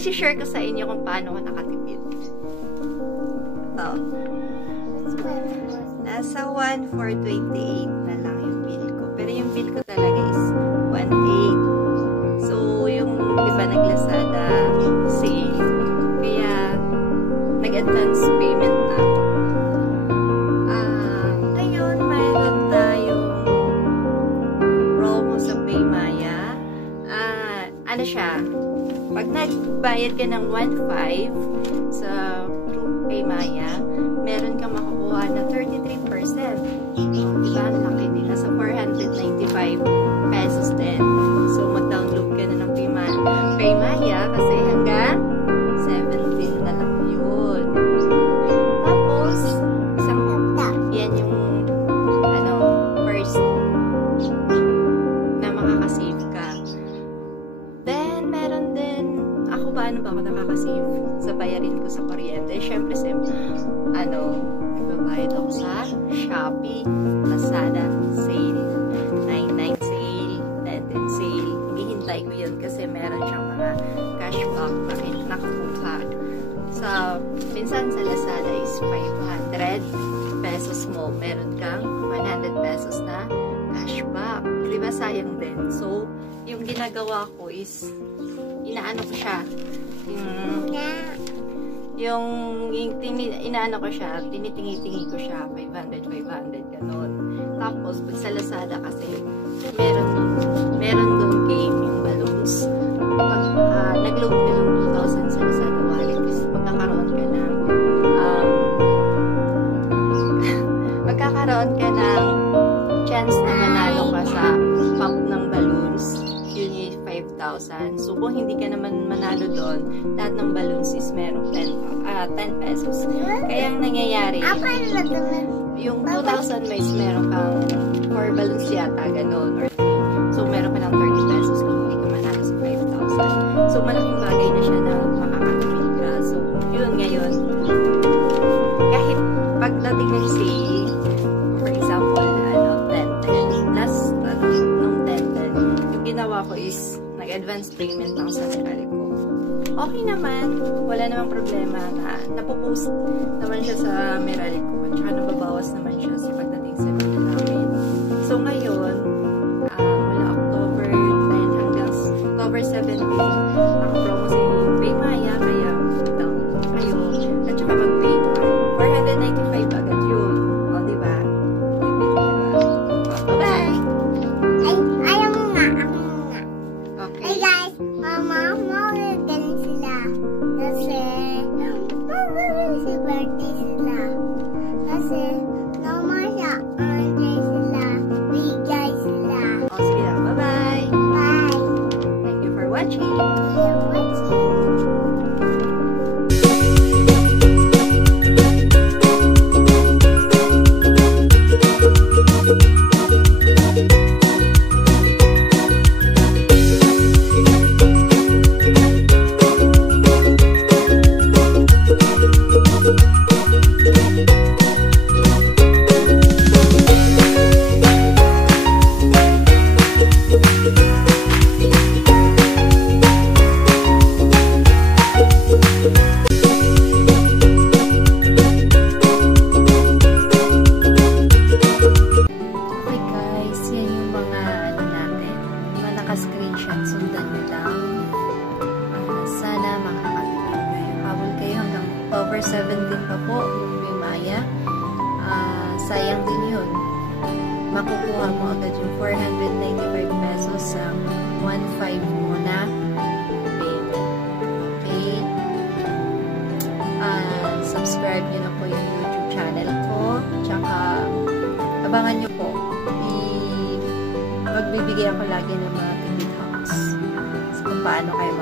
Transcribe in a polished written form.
isi-share ko sa inyo kung paano ko nakatipid. Ito. Nasa 1,428 na lang yung bill ko. Pero yung bill ko talaga is 1,800. So, yung, di ba, nag-Lazada sale. Kaya, nag-advance payment na ako. Ngayon, mayroon tayong promo sa Paymaya. Ano siya? Pag nagbayad ka ng 1,500 sa Paymaya, meron kang makukuha na 33%. Diba? Ang laki nila sa 495 pesos din. So, mag-download ka na ng Paymaya kasi hanggang 17 na lang yun. Tapos, yan yung first na makakasave ka. Then, meron din ako, paano ba ako nakakasave sa bayarin ko sa kuryente? Siyempre, nagbabayad ako sa Shopee, Lazada, sale, 99 sale, 10 sale. Hinihintay ko yun kasi meron siyang mga cashback na nakukuha. Minsan sa Lazada is 500 pesos mo. Meron kang 100 pesos na cashback. Diba sayang din? So, yung ginagawa ko is inaano ko siya. Inaano ko siya, tinitingi-tingi ko siya, 500, gano'n. Tapos, pag sa Lazada kasi, meron doon game yung balloons. Pag nag-load ka ng 2,000 sa Lazada wallet, is magkakaroon ka ng chance na manalo ka sa pop ng balloons. Yun yung 5,000. So, kung hindi ka naman manalo doon, lahat ng balloons is merong 10 pesos. Kaya ang nangyayari, yung 2,000 may meron kang 4 balloons yata, gano'n, or 3. So, meron ka ng 30 pesos kung hindi ka manalo sa 5,000. So, malaking bagay na siya na makakatipid ka. So, yun ngayon. Kahit pagdating ng sale, for example, 10-10, last, nung 10-10, yung ginawa ko is, nag-advance payment ako sa Meralco. Okay naman, wala namang problema na napopost naman siya sa Meralco at saka nababawas naman siya sa pagdating sa bill namin. So ngayon, mula October 10 hanggang October 17, naka-promo sa Paymaya, kaya download kayo at saka mag-pay na 495 agad yun. O, diba? Bye-bye! Ayaw mo nga, ako nga. Okay. Hey guys, mama, ganun sila. Kasi, si birthday sila. Kasi, normal siya, birthday sila, bigay sila. O, sige lang. Bye-bye! Bye! Thank you for watching! You're watching. Screenshot, sundan nyo lang. Sana makakapili kayo. Habol kayo hanggang October 17 pa po yung Paymaya. Sayang din yun. Makukuha mo agad yung 495 pesos sa 1,500 mo na payment. Okay? Subscribe nyo na po yung YouTube channel ko. Tsaka, abangan nyo po. Magbibigay ako lagi ng mga tipid hacks kung paano kayo